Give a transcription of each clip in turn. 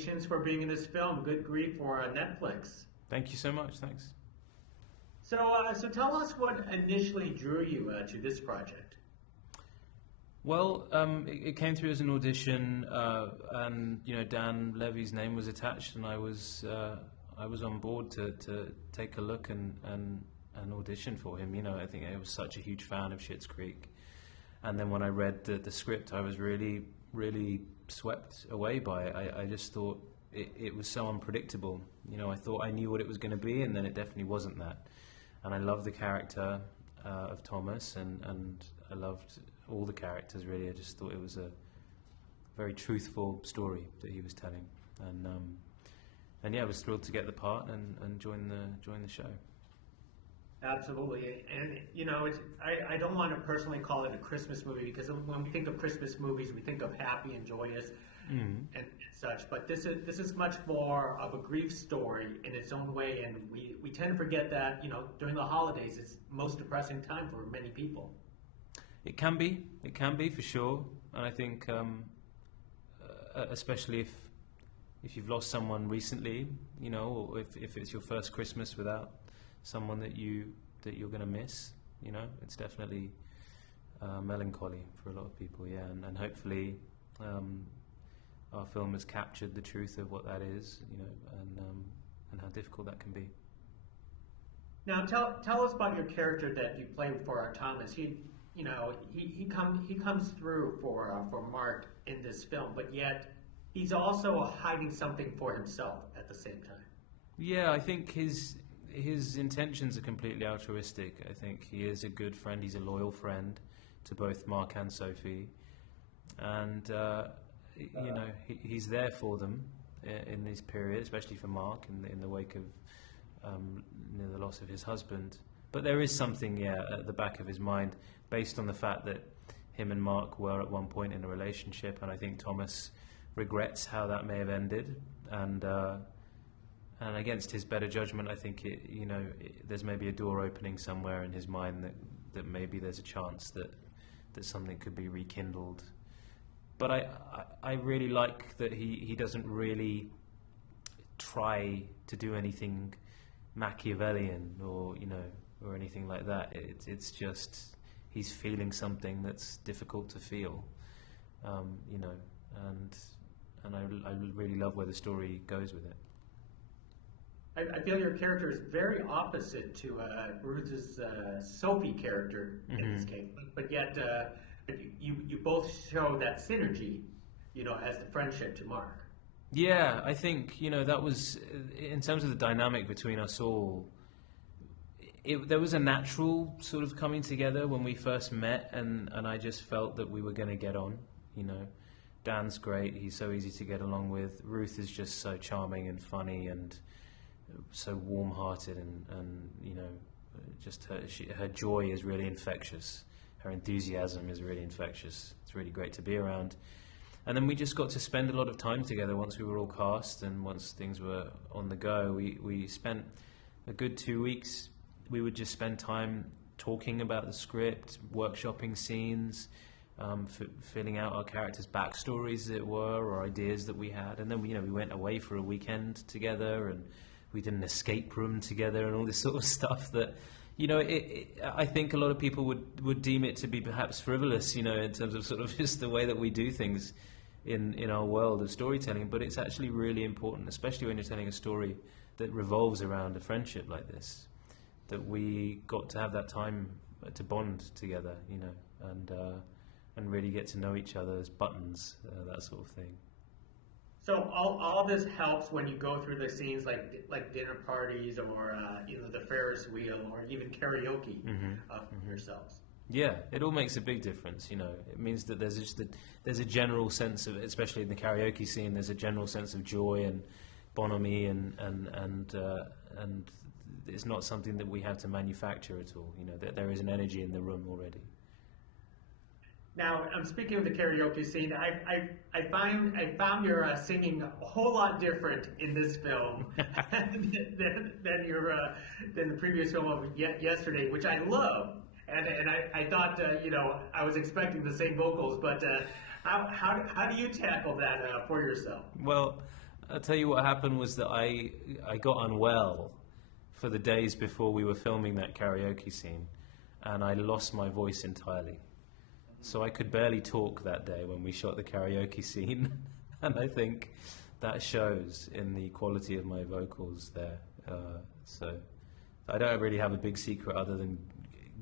congratulations for being in this film. Good grief for Netflix. Thank you so much. Thanks. So tell us what initially drew you to this project. Well, it came through as an audition, and Dan Levy's name was attached, and I was on board to take a look and audition for him. I think I was such a huge fan of Schitt's Creek, and then when I read the script, I was really, really swept away by it. I just thought it was so unpredictable. I thought I knew what it was going to be, and then it definitely wasn't that. And I loved the character of Thomas, and I loved all the characters, really. I just thought it was a very truthful story that he was telling, and yeah, I was thrilled to get the part and join the show. Absolutely, and I don't want to personally call it a Christmas movie, because when we think of Christmas movies, we think of happy and joyous and such. But this is much more of a grief story in its own way, and we tend to forget that during the holidays it's the most depressing time for many people. It can be for sure, and I think especially if you've lost someone recently, or if it's your first Christmas without someone that you're going to miss, it's definitely melancholy for a lot of people, yeah, and hopefully our film has captured the truth of what that is, and how difficult that can be. Now tell us about your character that you play for Thomas. He comes through for Marc in this film, but yet he's also hiding something for himself at the same time. Yeah, I think his intentions are completely altruistic. I think he is a good friend. He's a loyal friend to both Marc and Sophie, and he's there for them in this period, especially for Marc in the wake of the loss of his husband. But there is something, at the back of his mind, based on the fact that him and Marc were at one point in a relationship, and I think Thomas regrets how that may have ended, and against his better judgment, I think there's maybe a door opening somewhere in his mind that maybe there's a chance that something could be rekindled. But I really like that he doesn't really try to do anything Machiavellian or anything like that. It's just he's feeling something that's difficult to feel, and I really love where the story goes with it. I feel your character is very opposite to Ruth's Sophie character in this case, but yet you both show that synergy, as the friendship to Marc. Yeah, I think that was, in terms of the dynamic between us all, there was a natural sort of coming together when we first met, and I just felt that we were going to get on. Dan's great; he's so easy to get along with. Ruth is just so charming and funny and so warm-hearted, and just her joy is really infectious. Her enthusiasm is really infectious. It's really great to be around. And then we just got to spend a lot of time together once we were all cast and once things were on the go. We spent a good 2 weeks. We would just spend time talking about the script, workshopping scenes, filling out our characters' backstories, as it were, or ideas that we had. And then we went away for a weekend together, and we did an escape room together and all this sort of stuff that, I think a lot of people would deem it to be perhaps frivolous, in terms of sort of just the way that we do things in our world of storytelling. But it's actually really important, especially when you're telling a story that revolves around a friendship like this, that we got to have that time to bond together, and really get to know each other as buttons, that sort of thing. So all this helps when you go through the scenes like dinner parties or the Ferris wheel or even karaoke for yourselves. Yeah, it all makes a big difference. It means that there's a general sense of, especially in the karaoke scene, there's a general sense of joy and bonhomie, and it's not something that we have to manufacture at all. That there is an energy in the room already. Now, speaking of the karaoke scene, I found your singing a whole lot different in this film than the previous film of yesterday, which I love, and I thought I was expecting the same vocals, but how do you tackle that for yourself? Well, I'll tell you what happened was that I got unwell for the days before we were filming that karaoke scene, and I lost my voice entirely. So I could barely talk that day when we shot the karaoke scene, and I think that shows in the quality of my vocals there. So I don't really have a big secret other than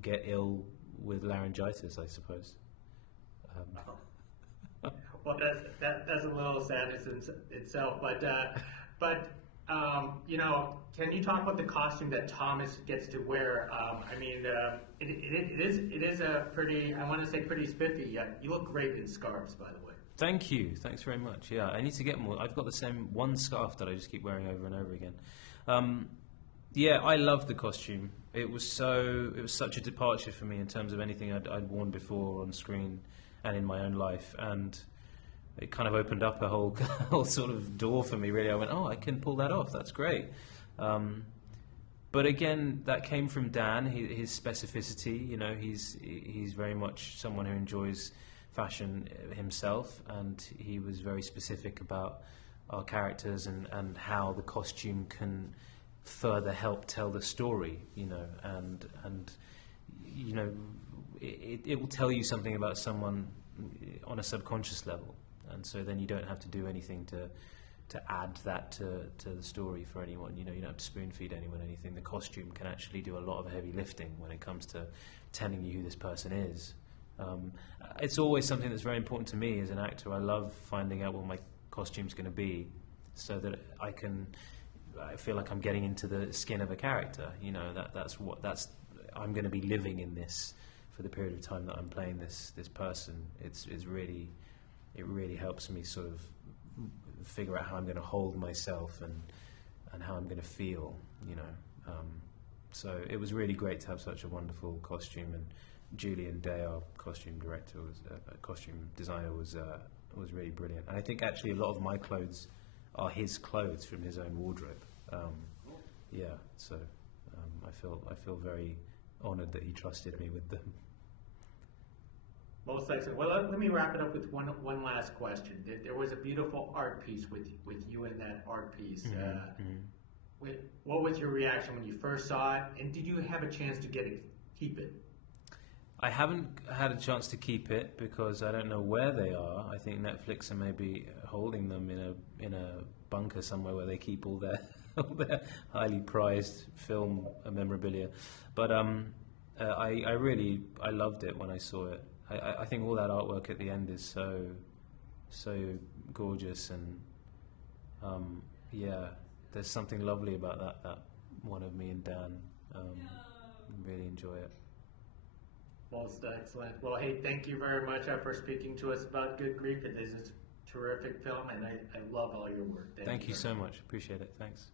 get ill with laryngitis, I suppose. Well, that's a little sadness in itself, but you know, can you talk about the costume that Thomas gets to wear? I mean, it is a pretty, I want to say pretty spiffy. You look great in scarves, by the way. Thank you. Thanks very much. Yeah, I need to get more. I've got the same one scarf that I just keep wearing over and over again. Yeah, I love the costume. It was such a departure for me in terms of anything I'd worn before on screen and in my own life, and it kind of opened up a whole sort of door for me, really. I went, oh, I can pull that off. That's great. But again, that came from Dan. His specificity. You know, he's very much someone who enjoys fashion himself, and he was very specific about our characters and how the costume can further help tell the story. You know, and you know, it will tell you something about someone on a subconscious level. And so then you don't have to do anything to add that to the story for anyone. You know, you don't have to spoon feed anyone anything. The costume can actually do a lot of heavy lifting when it comes to telling you who this person is. It's always something that's very important to me as an actor. I love finding out what my costume's going to be, so that I feel like I'm getting into the skin of a character. You know, I'm going to be living in this for the period of time that I'm playing this person. It really helps me sort of figure out how I'm going to hold myself and how I'm going to feel, you know. So it was really great to have such a wonderful costume, and Julian Day, our costume director, costume designer, was really brilliant. And I think actually a lot of my clothes are his clothes from his own wardrobe. Yeah, so I feel very honoured that he trusted me with them. Most excellent. Well, let me wrap it up with one last question. There was a beautiful art piece with you in that art piece. What was your reaction when you first saw it, and did you have a chance to keep it? I haven't had a chance to keep it because I don't know where they are. I think Netflix are maybe holding them in a bunker somewhere where they keep all their highly prized film memorabilia. But I loved it when I saw it. I think all that artwork at the end is so gorgeous, and yeah, there's something lovely about that one of me and Dan. Really enjoy it. Most excellent. Well, hey, thank you very much for speaking to us about Good Grief. It is a terrific film, and I love all your work. Thank you so much. Appreciate it. Thanks.